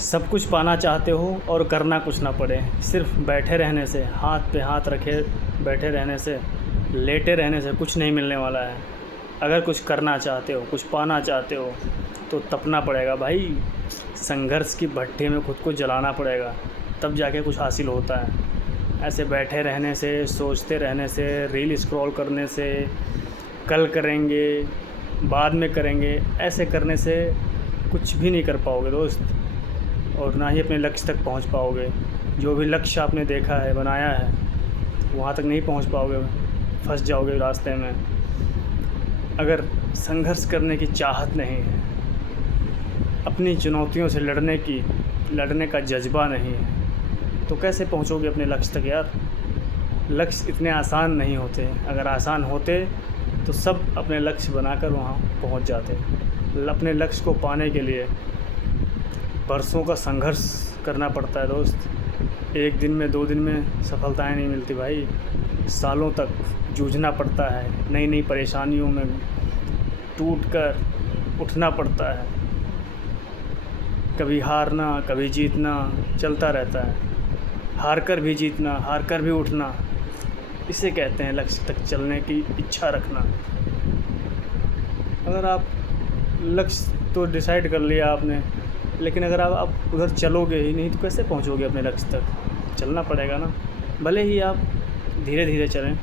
सब कुछ पाना चाहते हो और करना कुछ ना पड़े। सिर्फ बैठे रहने से, हाथ पे हाथ रखे बैठे रहने से, लेटे रहने से कुछ नहीं मिलने वाला है। अगर कुछ करना चाहते हो, कुछ पाना चाहते हो तो तपना पड़ेगा भाई। संघर्ष की भट्ठी में खुद को जलाना पड़ेगा, तब जाके कुछ हासिल होता है। ऐसे बैठे रहने से, सोचते रहने से, रील स्क्रॉल करने से, कल करेंगे, बाद में करेंगे, ऐसे करने से कुछ भी नहीं कर पाओगे दोस्त, और ना ही अपने लक्ष्य तक पहुंच पाओगे। जो भी लक्ष्य आपने देखा है, बनाया है, वहाँ तक नहीं पहुंच पाओगे, फंस जाओगे रास्ते में। अगर संघर्ष करने की चाहत नहीं है, अपनी चुनौतियों से लड़ने का जज्बा नहीं है, तो कैसे पहुंचोगे अपने लक्ष्य तक यार। लक्ष्य इतने आसान नहीं होते। अगर आसान होते तो सब अपने लक्ष्य बनाकर वहाँ पहुँच जाते। अपने लक्ष्य को पाने के लिए बरसों का संघर्ष करना पड़ता है दोस्त। एक दिन में, 2 दिन में सफलताएं नहीं मिलती भाई। सालों तक जूझना पड़ता है, नई नई परेशानियों में टूट कर उठना पड़ता है। कभी हारना, कभी जीतना चलता रहता है। हार कर भी जीतना, हार कर भी उठना, इसे कहते हैं लक्ष्य तक चलने की इच्छा रखना। अगर आप लक्ष्य तो डिसाइड कर लिया आपने, लेकिन अगर आप उधर चलोगे ही नहीं तो कैसे पहुंचोगे अपने लक्ष्य तक। चलना पड़ेगा ना। भले ही आप धीरे धीरे चलें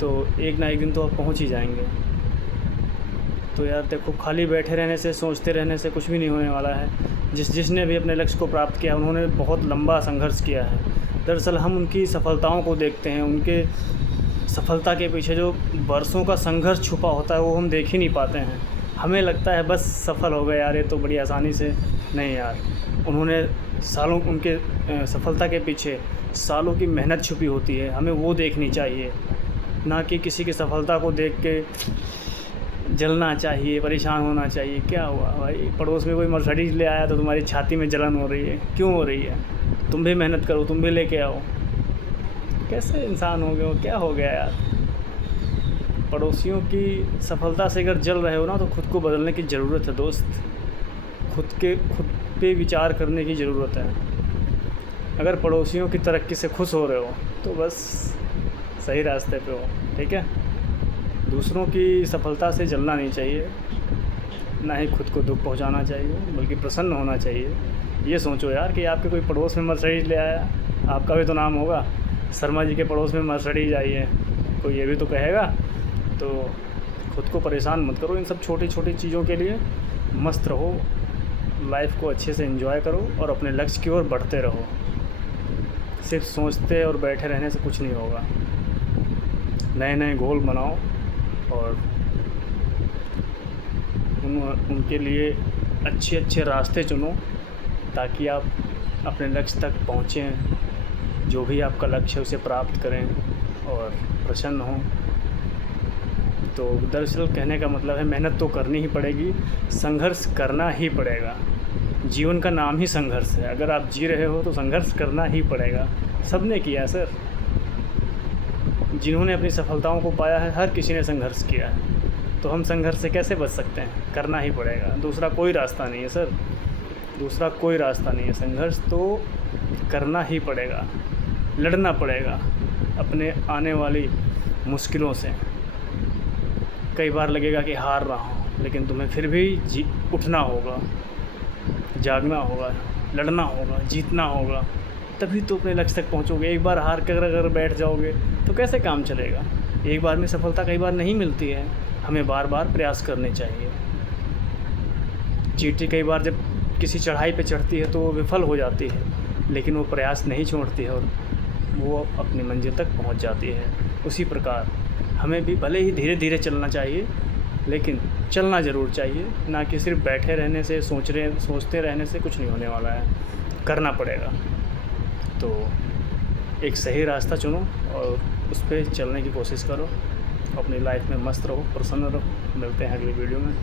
तो एक ना एक दिन तो आप पहुंच ही जाएंगे। तो यार देखो, खाली बैठे रहने से, सोचते रहने से कुछ भी नहीं होने वाला है। जिसने भी अपने लक्ष्य को प्राप्त किया, उन्होंने बहुत लंबा संघर्ष किया है। दरअसल हम उनकी सफलताओं को देखते हैं, उनके सफलता के पीछे जो बरसों का संघर्ष छुपा होता है वो हम देख ही नहीं पाते हैं। हमें लगता है बस सफल हो गए यार, ये तो बड़ी आसानी से। नहीं यार, उन्होंने सालों, उनके सफलता के पीछे सालों की मेहनत छुपी होती है। हमें वो देखनी चाहिए, ना कि किसी की सफलता को देख के जलना चाहिए, परेशान होना चाहिए। क्या हुआ भाई, पड़ोस में कोई मर्सिडीज़ ले आया तो तुम्हारी छाती में जलन हो रही है, क्यों हो रही है? तुम भी मेहनत करो, तुम भी लेके आओ। कैसे इंसान हो गए हो, क्या हो गया यार। पड़ोसियों की सफलता से अगर जल रहे हो ना, तो खुद को बदलने की ज़रूरत है दोस्त। खुद पे विचार करने की ज़रूरत है। अगर पड़ोसियों की तरक्की से खुश हो रहे हो तो बस सही रास्ते पे हो, ठीक है। दूसरों की सफलता से जलना नहीं चाहिए, ना ही खुद को दुख पहुंचाना चाहिए, बल्कि प्रसन्न होना चाहिए। ये सोचो यार कि आपके कोई पड़ोस में मर्सिडीज़ ले आया, आपका भी तो नाम होगा, शर्मा जी के पड़ोस में मर्सिडीज़ आई है, कोई ये भी तो कहेगा। तो खुद को परेशान मत करो इन सब छोटी छोटी चीज़ों के लिए। मस्त रहो, लाइफ को अच्छे से एंजॉय करो और अपने लक्ष्य की ओर बढ़ते रहो। सिर्फ सोचते और बैठे रहने से कुछ नहीं होगा। नए नए गोल बनाओ और उनके लिए अच्छे अच्छे रास्ते चुनो, ताकि आप अपने लक्ष्य तक पहुँचें। जो भी आपका लक्ष्य है उसे प्राप्त करें और प्रसन्न हों। तो दरअसल कहने का मतलब है, मेहनत तो करनी ही पड़ेगी, संघर्ष करना ही पड़ेगा। जीवन का नाम ही संघर्ष है। अगर आप जी रहे हो तो संघर्ष करना ही पड़ेगा। सबने किया सर, जिन्होंने अपनी सफलताओं को पाया है, हर किसी ने संघर्ष किया है। तो हम संघर्ष से कैसे बच सकते हैं? करना ही पड़ेगा, दूसरा कोई रास्ता नहीं है सर, दूसरा कोई रास्ता नहीं है। संघर्ष तो करना ही पड़ेगा, लड़ना पड़ेगा अपने आने वाली मुश्किलों से। कई बार लगेगा कि हार रहा हूँ, लेकिन तुम्हें फिर भी उठना होगा, जागना होगा, लड़ना होगा, जीतना होगा, तभी तो अपने लक्ष्य तक पहुँचोगे। एक बार हार कर अगर बैठ जाओगे तो कैसे काम चलेगा। एक बार में सफलता कई बार नहीं मिलती है, हमें बार बार प्रयास करने चाहिए। चींटी कई बार जब किसी चढ़ाई पे चढ़ती है तो वो विफल हो जाती है, लेकिन वो प्रयास नहीं छोड़ती है और वो अपनी मंजिल तक पहुंच जाती है। उसी प्रकार हमें भी भले ही धीरे धीरे चलना चाहिए, लेकिन चलना ज़रूर चाहिए। ना कि सिर्फ बैठे रहने से, सोचते रहने से कुछ नहीं होने वाला है, करना पड़ेगा। तो एक सही रास्ता चुनो और उस पर चलने की कोशिश करो। अपनी लाइफ में मस्त रहो, प्रसन्न रहो। मिलते हैं अगली वीडियो में।